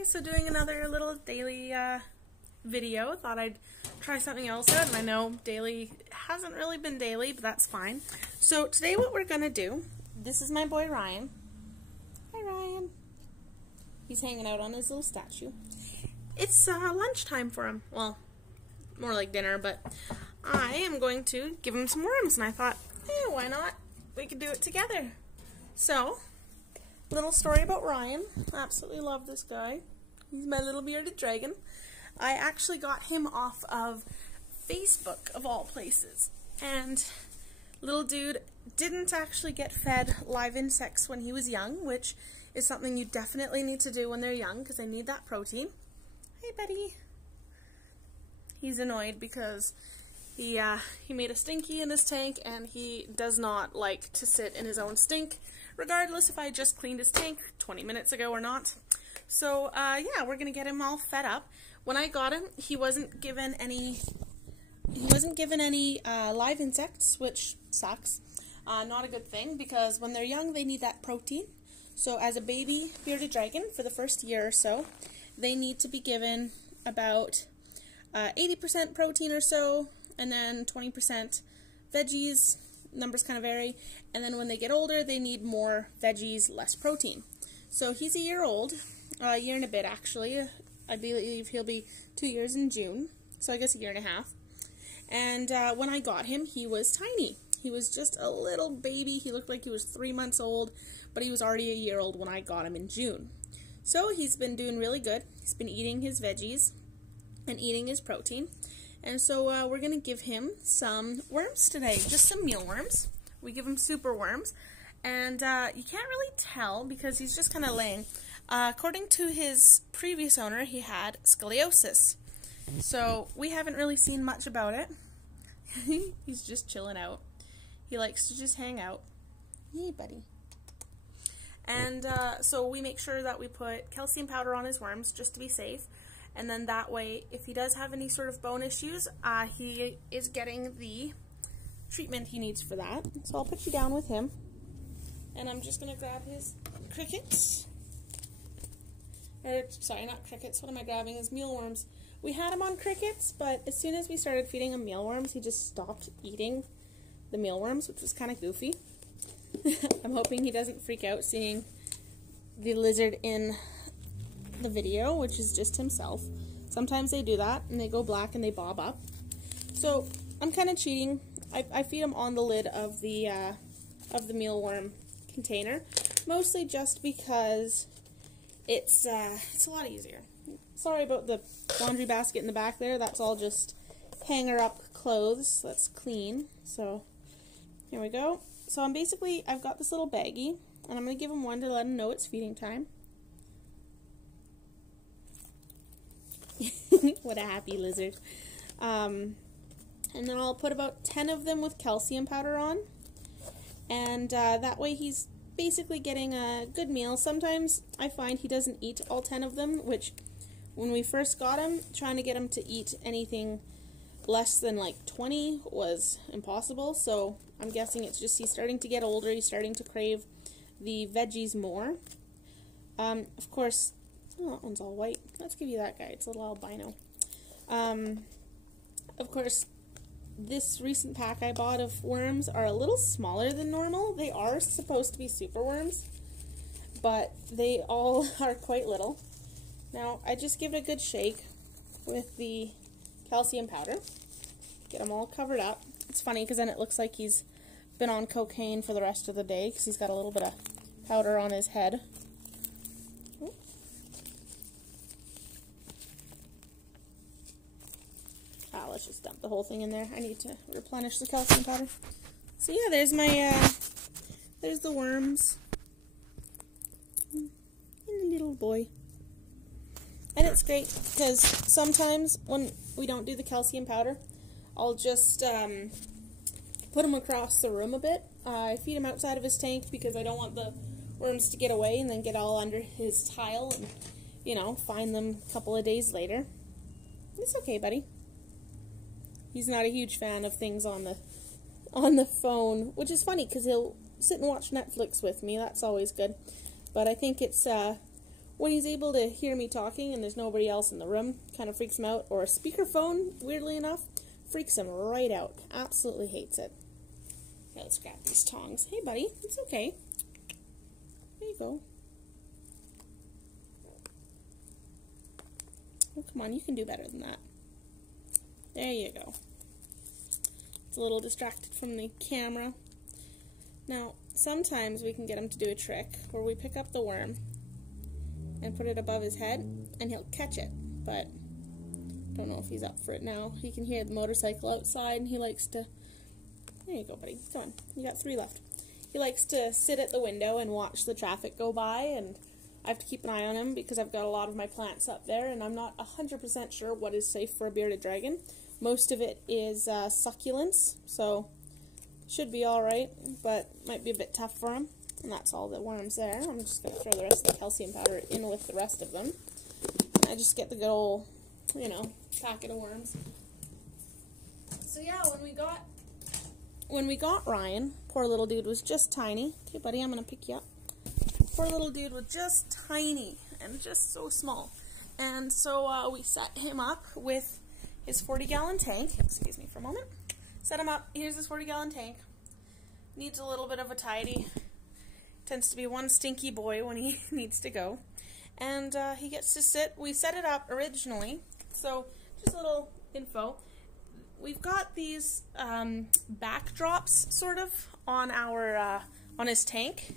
Hi, so doing another little daily video. Thought I'd try something else out, and I know daily hasn't really been daily, but that's fine. So today what we're going to do, this is my boy Ryan. Hi Ryan. He's hanging out on his little statue. It's lunchtime for him. Well, more like dinner, but I am going to give him some worms, and I thought, hey, why not? We could do it together. So, little story about Ryan. I absolutely love this guy. He's my little bearded dragon. I actually got him off of Facebook, of all places. And little dude didn't actually get fed live insects when he was young, which is something you definitely need to do when they're young, because they need that protein. Hey, buddy. He's annoyed because he made a stinky in his tank, and he does not like to sit in his own stink, regardless if I just cleaned his tank 20 minutes ago or not. So, yeah, we're gonna get him all fed up. When I got him, he wasn't given any live insects, which sucks. Not a good thing, because when they're young, they need that protein. So as a baby bearded dragon, for the first year or so, they need to be given about 80% protein or so, and then 20% veggies. Numbers kind of vary. And then when they get older, they need more veggies, less protein. So he's a year old, a year and a bit actually. I believe he'll be 2 years in June, so I guess a year and a half. And when I got him, he was tiny. He was just a little baby. He looked like he was 3 months old, but he was already a year old when I got him in June. So he's been doing really good. He's been eating his veggies and eating his protein. And so we're going to give him some worms today, just some mealworms. We give him superworms. And you can't really tell because he's just kind of laying. According to his previous owner, he had scoliosis. So we haven't really seen much about it. He's just chilling out. He likes to just hang out. Hey, buddy. And so we make sure that we put calcium powder on his worms just to be safe. And then that way, if he does have any sort of bone issues, he is getting the treatment he needs for that. So I'll put you down with him. And I'm just going to grab his crickets. Or, sorry, not crickets. What am I grabbing? His mealworms. We had him on crickets, but as soon as we started feeding him mealworms, he just stopped eating the mealworms, which was kind of goofy. I'm hoping he doesn't freak out seeing the lizard in the video, which is just himself. Sometimes they do that, and they go black and they bob up. So I'm kind of cheating. I feed him on the lid of the mealworm container, mostly just because it's a lot easier. Sorry about the laundry basket in the back there. That's all just hanger up clothes. That's clean. So here we go. So I've got this little baggie, and I'm going to give him one to let him know it's feeding time. What a happy lizard. And then I'll put about 10 of them with calcium powder on. And that way he's basically getting a good meal. Sometimes I find he doesn't eat all 10 of them, which when we first got him, trying to get him to eat anything less than like 20 was impossible. So I'm guessing it's just he's starting to get older. He's starting to crave the veggies more. Of course, oh, that one's all white. Let's give you that guy. It's a little albino. Of course, this recent pack I bought of worms are a little smaller than normal. They are supposed to be superworms, but they all are quite little. Now, I just give it a good shake with the calcium powder. Get them all covered up. It's funny because then it looks like he's been on cocaine for the rest of the day because he's got a little bit of powder on his head. Let's just dump the whole thing in there. I need to replenish the calcium powder. So yeah, there's my, there's the worms. And the little boy. And it's great because sometimes when we don't do the calcium powder, I'll just put him across the room a bit. I feed him outside of his tank because I don't want the worms to get away and then get all under his tile and, you know, find them a couple of days later. It's okay, buddy. He's not a huge fan of things on the phone, which is funny because he'll sit and watch Netflix with me. That's always good. But I think it's when he's able to hear me talking and there's nobody else in the room, kind of freaks him out. Or a speakerphone, weirdly enough, freaks him right out. Absolutely hates it. Okay, let's grab these tongs. Hey, buddy, it's okay. There you go. Oh, come on, you can do better than that. There you go. It's a little distracted from the camera. Now, sometimes we can get him to do a trick where we pick up the worm and put it above his head, and he'll catch it, but I don't know if he's up for it now. He can hear the motorcycle outside, and he likes to... There you go, buddy. Come on. You got 3 left. He likes to sit at the window and watch the traffic go by, and I have to keep an eye on him because I've got a lot of my plants up there, and I'm not 100% sure what is safe for a bearded dragon. Most of it is succulents, so should be alright, but might be a bit tough for him. And that's all the worms there. I'm just going to throw the rest of the calcium powder in with the rest of them. I just get the good old, packet of worms. So yeah, when we got Ryan, poor little dude was just tiny. Okay, buddy, I'm going to pick you up. Poor little dude was just tiny and just so small. And so we set him up with his 40-gallon tank. Excuse me for a moment. Set him up. Here's his 40-gallon tank. Needs a little bit of a tidy. Tends to be one stinky boy when he needs to go. And he gets to sit. We set it up originally. So just a little info. We've got these backdrops sort of on our on his tank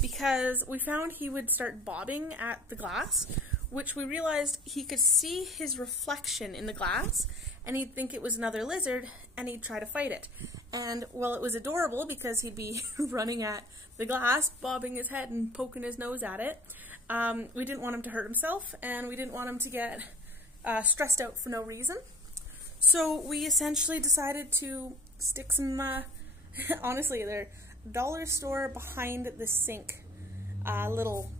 because we found he would start bobbing at the glass, which we realized he could see his reflection in the glass, and he'd think it was another lizard, and he'd try to fight it. And, well, it was adorable because he'd be running at the glass, bobbing his head and poking his nose at it. We didn't want him to hurt himself, and we didn't want him to get stressed out for no reason. So we essentially decided to stick some, honestly, they're dollar store behind the sink little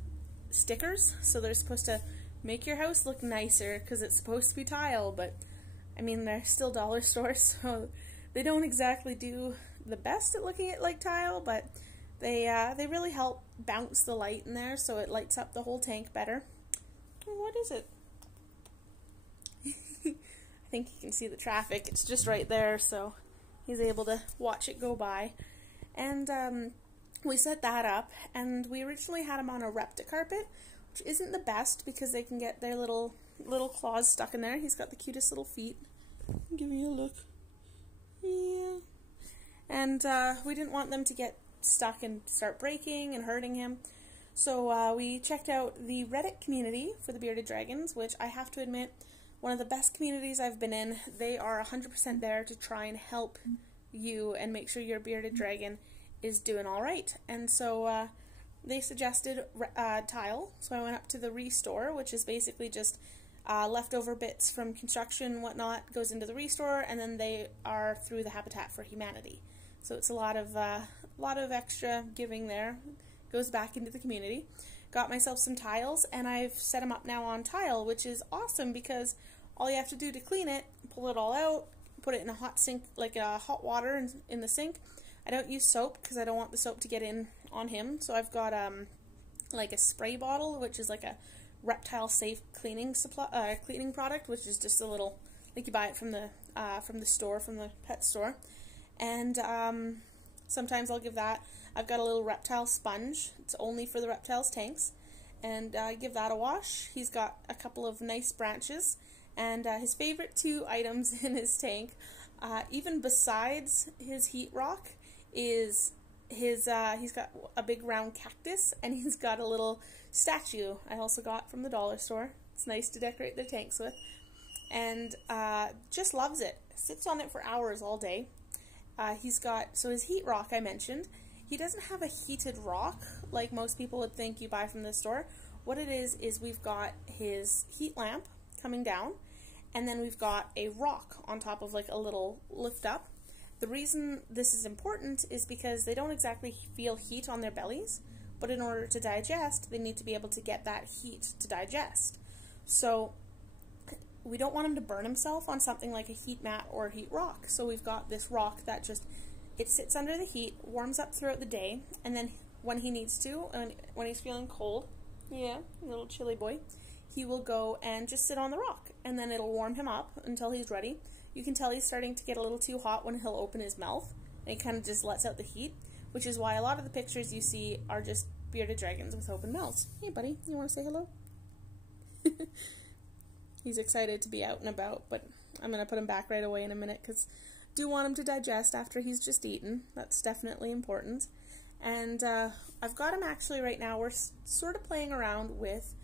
stickers. So they're supposed to make your house look nicer because it's supposed to be tile, but I mean, they're still dollar stores, so they don't exactly do the best at looking at like tile, but they really help bounce the light in there so it lights up the whole tank better. What is it? I think you can see the traffic. It's just right there, so he's able to watch it go by. And we set that up, and we originally had him on a Repta carpet, which isn't the best because they can get their little claws stuck in there. He's got the cutest little feet. Give me a look. Yeah. And we didn't want them to get stuck and start breaking and hurting him. So we checked out the Reddit community for the bearded dragons, which I have to admit, one of the best communities I've been in. They are 100% there to try and help you and make sure your bearded dragon is doing all right. And so they suggested tile, so I went up to the Restore, which is basically just leftover bits from construction and whatnot goes into the Restore, and then they are through the Habitat for Humanity. So it's a lot of extra giving there, goes back into the community. Got myself some tiles, and I've set them up now on tile, which is awesome because all you have to do to clean it, pull it all out, put it in a hot sink, like hot water in the sink. I don't use soap because I don't want the soap to get in on him, so I've got like a spray bottle, which is like a reptile safe cleaning product, which is just a little, like you buy it from the store, from the pet store. And sometimes I'll give that. I've got a little reptile sponge. It's only for the reptiles' tanks. And I give that a wash. He's got a couple of nice branches. And his favorite 2 items in his tank, even besides his heat rock, is he's got a big round cactus, and he's got a little statue I also got from the dollar store. It's nice to decorate their tanks with. And just loves it. Sits on it for hours all day. So his heat rock I mentioned, he doesn't have a heated rock like most people would think you buy from the store. What it is we've got his heat lamp coming down, and then we've got a rock on top of like a little lift up. The reason this is important is because they don't exactly feel heat on their bellies, but in order to digest, they need to be able to get that heat to digest. So we don't want him to burn himself on something like a heat mat or a heat rock. So we've got this rock that just, it sits under the heat, warms up throughout the day, and then when he needs to, when he's feeling cold, Yeah, little chilly boy. He will go and just sit on the rock, and then it'll warm him up until he's ready. You can tell he's starting to get a little too hot when he'll open his mouth, and he kind of just lets out the heat, which is why a lot of the pictures you see are just bearded dragons with open mouths. Hey buddy, you want to say hello? He's excited to be out and about, but I'm going to put him back right away in a minute because I do want him to digest after he's just eaten. That's definitely important. And I've got him actually right now, we're sort of playing around with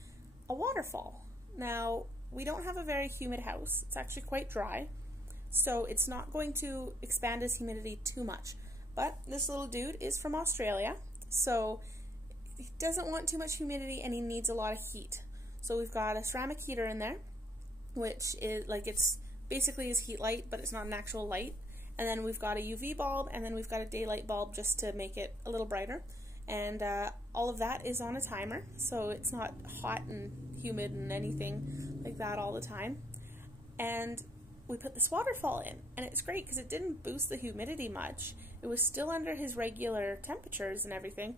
a waterfall. Now, we don't have a very humid house. It's actually quite dry, so it's not going to expand his humidity too much. But this little dude is from Australia, so he doesn't want too much humidity and he needs a lot of heat. So we've got a ceramic heater in there, which is like, it's basically his heat light, but it's not an actual light. And then we've got a UV bulb, and then we've got a daylight bulb just to make it a little brighter. And all of that is on a timer, so it's not hot and humid and anything like that all the time. And we put this waterfall in, and it's great because it didn't boost the humidity much. It was still under his regular temperatures and everything,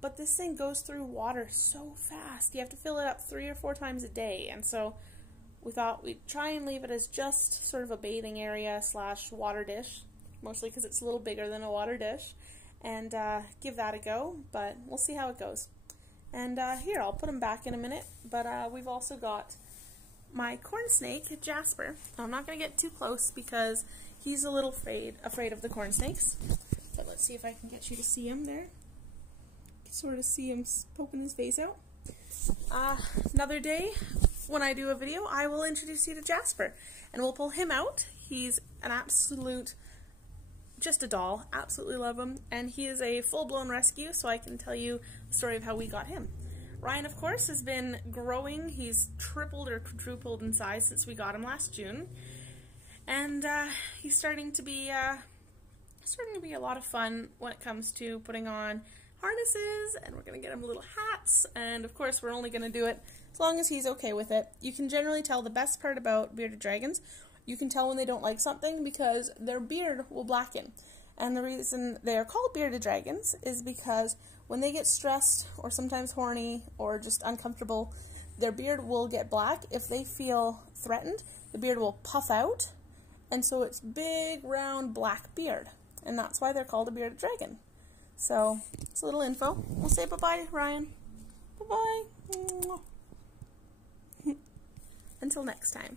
but this thing goes through water so fast. You have to fill it up 3 or 4 times a day, and so we thought we'd try and leave it as just sort of a bathing area / water dish, mostly because it's a little bigger than a water dish, and give that a go, but we'll see how it goes. And here, I'll put him back in a minute, but we've also got my corn snake, Jasper. I'm not going to get too close because he's a little afraid of the corn snakes, but let's see if I can get you to see him there. You can sort of see him poking his face out. Another day, when I do a video, I will introduce you to Jasper, and we'll pull him out. He's an absolute, just a doll. Absolutely love him, and he is a full-blown rescue, so I can tell you the story of how we got him. Ryan, of course, has been growing. He's tripled or quadrupled in size since we got him last June, and he's starting to be a lot of fun when it comes to putting on harnesses, and we're going to get him little hats, and of course we're only going to do it as long as he's okay with it. You can generally tell the best part about bearded dragons, you can tell when they don't like something because their beard will blacken. And the reason they are called bearded dragons is because when they get stressed or sometimes horny or just uncomfortable, their beard will get black. If they feel threatened, the beard will puff out, and so it's big, round, black beard. And that's why they're called a bearded dragon. So, it's a little info. We'll say bye-bye, Ryan. Bye-bye. Until next time.